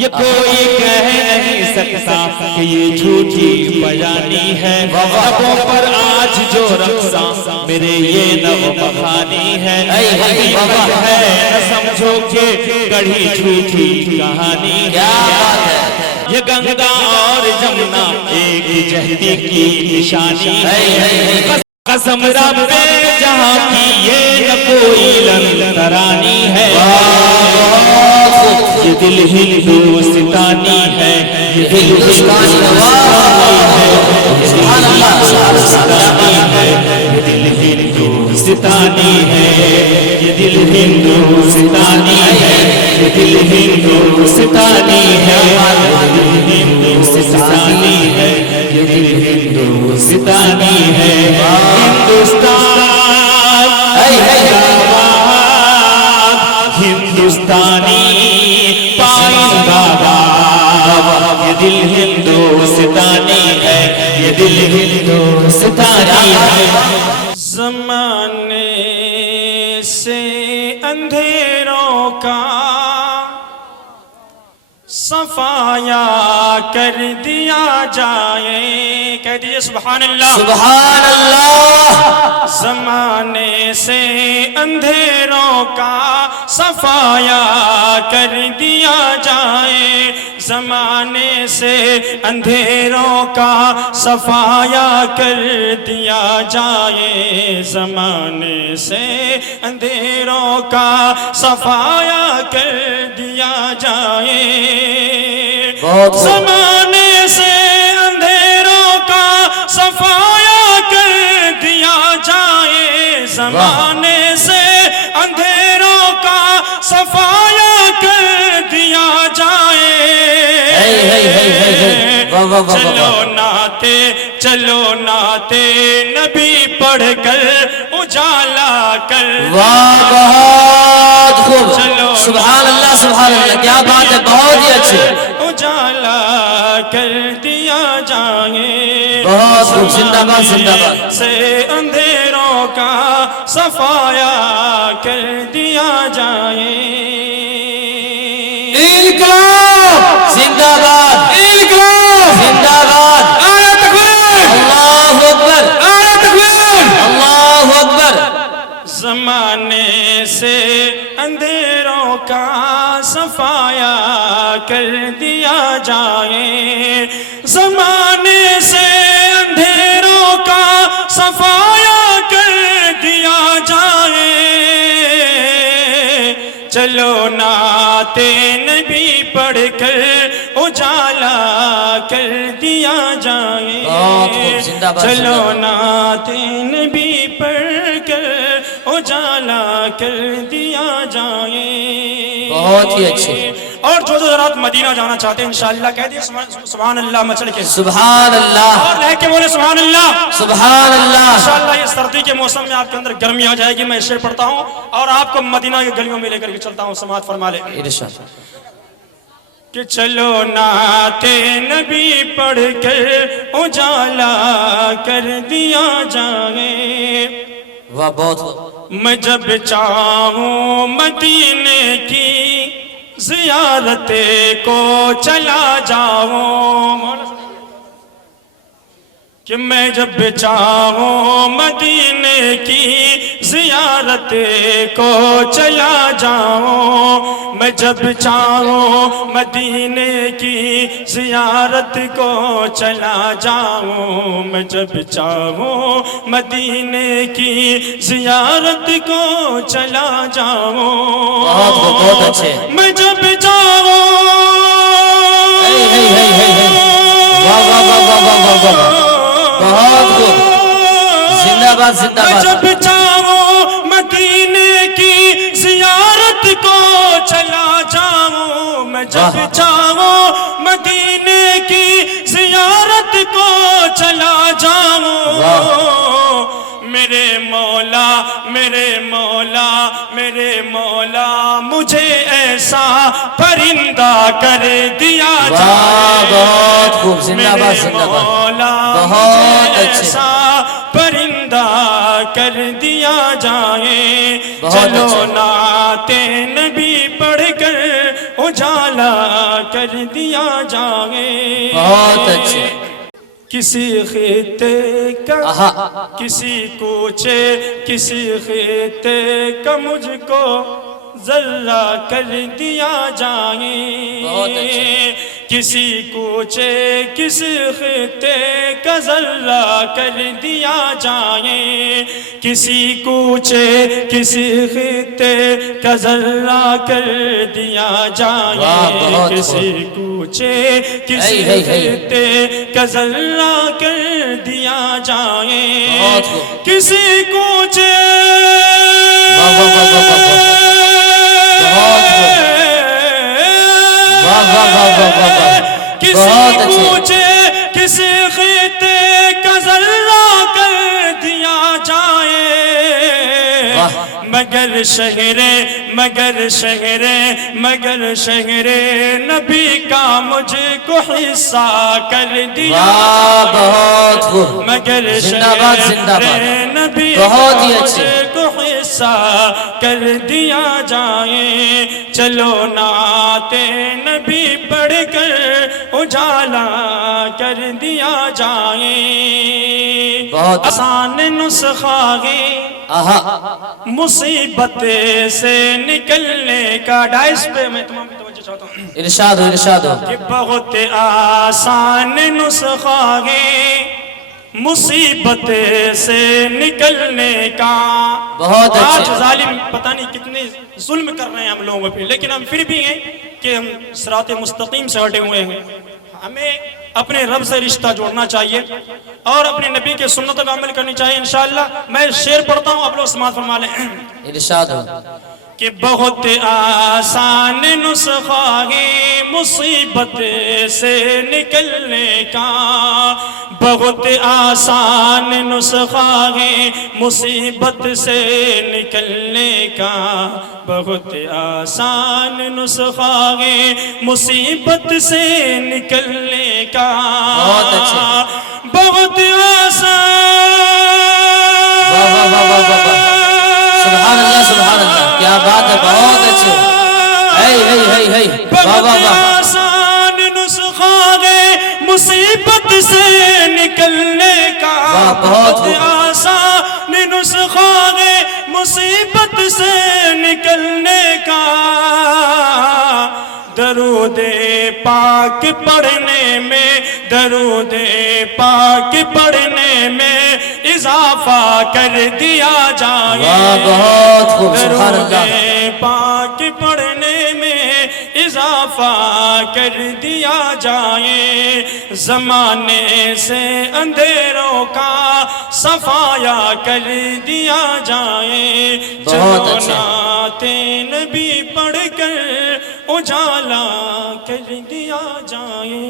یہ کوئی کہہ نہیں سکتا کہ یہ جھوٹی بیانی ہے، لبوں پر آج جو رقصاں میرے یہ نغمہ خوانی ہے، حقیقت ہے نہ سمجھو کہ گڑھی جھوٹی کہانی ہے۔ یہ گنگا اور جمنا ایک جہتی کی نشانی ہے، قسم رب جہاں کی یہ نہ کوئی لنگرانی ہے۔ یہ دل ہندوستانی ہے، یہ دل ہندوستانی ہے، یہ دل ہندوستانی ہے، یہ دل ہندوستانی ہے، یہ دل ہندوستانی ہے، یہ دل ہندوستانی ہے، یہ دل ہندوستانی ہے۔ ہندوستان ہندوستانی پائندہ باد، یہ دل ہندوستانی ہے، یہ دل ہندوستانی ہے۔ زمانے سے اندھیروں کا صفایا کر دیا جائے، کہہ دیجئے سبحان اللہ سبحان اللہ۔ زمانے سے اندھیروں کا صفایا کر دیا جائے، زمانے سے اندھیروں کا صفایا کر دیا جائے، زمانے سے اندھیروں کا صفایا کر دیا جائے، زمانے سے اندھیروں کا صفایا کر دیا جائے، زمانے سے اندھیروں کا صفایا کر دیا جائے۔ چلو نعتے نبی پڑھ کر اجالا کر، واہ بہت خوب، سبحان اللہ سبحان اللہ، کیا بات ہے، بہت ہی اچھے، اجالا کر دیا جائے، بہت خوب، زندہ باد زندہ باد، سے اندھیروں کا صفایا کر دیا جائے۔ انقلاب زندہ باد، انقلاب زندہ باد، نعرہ تکبیر، اللہ اکبر، نعرہ تکبیر، اللہ اکبر۔ زمانے سے اندھیروں کا صفایا کر دیا جائے، زمانے سے اندھیروں کا صفایا کر دیا جائے، چلو نعتے نبی پڑھ کر اجالا کر دیا جائے، چلو نعتے نبی پڑھ کر اجالا کر دیا جائے۔ بہت ہی اچھے، اور جو حضرات مدینہ جانا چاہتے ہیں انشاءاللہ کہہ دیں سبحان اللہ مچڑ کے، سبحان اللہ، اور لے کے بولے سبحان اللہ، سبحان اللہ۔ انشاءاللہ یہ سردی کے موسم میں آپ کے اندر گرمی آ جائے گی، میں شعر پڑھتا ہوں اور آپ کو مدینہ کی گلیوں میں لے کر کے چلتا ہوں، سماعت فرما لیں کہ چلو نعتے نبی پڑھ کر اجالا کر دیا جائے، واہ بہت، میں جب چاہوں مدینے کی زیارت کو چلا جاؤں، کہ میں جب چاہوں مدینے کی زیارت کو چلا جاؤں، میں جب چاہوں مدینے کی زیارت کو چلا جاؤں، میں جب چاہوں مدینے کی زیارت کو چلا جاؤں، بہت اچھے، میں جب چاہوں بہت خوب، زندہ باد زندہ میں باد، جب چاہوں مدینے کی زیارت کو چلا جاؤں، میں جب چاہوں مدینے کی زیارت کو چلا جاؤں، میرے مولا میرے مولا میرے مولا مجھے ایسا پرندہ کر دیا جائے، بہت خوب، زندہ باد زندہ باد، مولا بہت مجھے اچھے، ایسا پرندہ کر دیا جائے، بہت چلو اچھے، نعتے نبی پڑھ کر اجالا کر دیا جائے. بہت اچھے. کسی خطے کا کسی کوچے کسی خطے کا مجھ کو ذرہ کر دیا جائے. بہت اچھے. کسی کوچے کسی خطے کا ذرہ کر دیا جائے. کسی کوچے کسی خطے کا ذرہ کر دیا جائے. کسی کوچے کسی خطے کا ذرہ کر دیا جائے. کسی کوچے کسی کوچے کسی خطے کا ذرہ کر دیا جائے. مگر شہر نبی کا مجھ کو حصہ کر دیا. مگر شہر نبی کا مجھ کو حصہ کر دیا جائے. چلو نعت نبی پڑھ کر اجالا کر دیا جائے. آسان نسخہ ہے مصیبت سے نکلنے کا. ڈائس پہ میں تمام توجہ چاہتا ہوں. ارشاد ہو. کہ بہت آسان نسخہ ہے مصیبت سے نکلنے کا. بہت آج اچھے. ظالم پتہ نہیں کتنے ظلم کر رہے ہیں ہم لوگوں پہ، لیکن ہم پھر بھی ہیں کہ ہم صراط مستقیم سے ہٹے ہوئے ہیں. ہمیں اپنے رب سے رشتہ جوڑنا چاہیے اور اپنے نبی کے سنتوں کا عمل کرنی چاہیے. انشاءاللہ میں شعر پڑھتا ہوں، آپ لوگ سماعت فرما لیں. ارشاد ہو. کہ بہت آسان نسخہ ہے مصیبت سے نکلنے کا. بہت آسان نسخہ ہے مصیبت سے نکلنے کا. بہت آسان نسخہ ہے مصیبت سے نکلنے کا. بہت اچھے. بہت آسان. سبحان اللہ سبحان اللہ. کیا بات ہے. بہت اچھے. بہت آسان نسخہ ہے مصیبت سے نکلنے کا. بہت آسان نسخہ ہے مصیبت سے نکلنے کا. درود پاک پڑھنے میں درود پاک پڑھنے میں اضافہ کر دیا جائے. درود پاک پڑھنے میں اضافہ کر دیا جائے. زمانے سے اندھیروں کا صفایا کر دیا جائے. چلو نعت نبی پڑھ کر اجالا کر دیا جائے.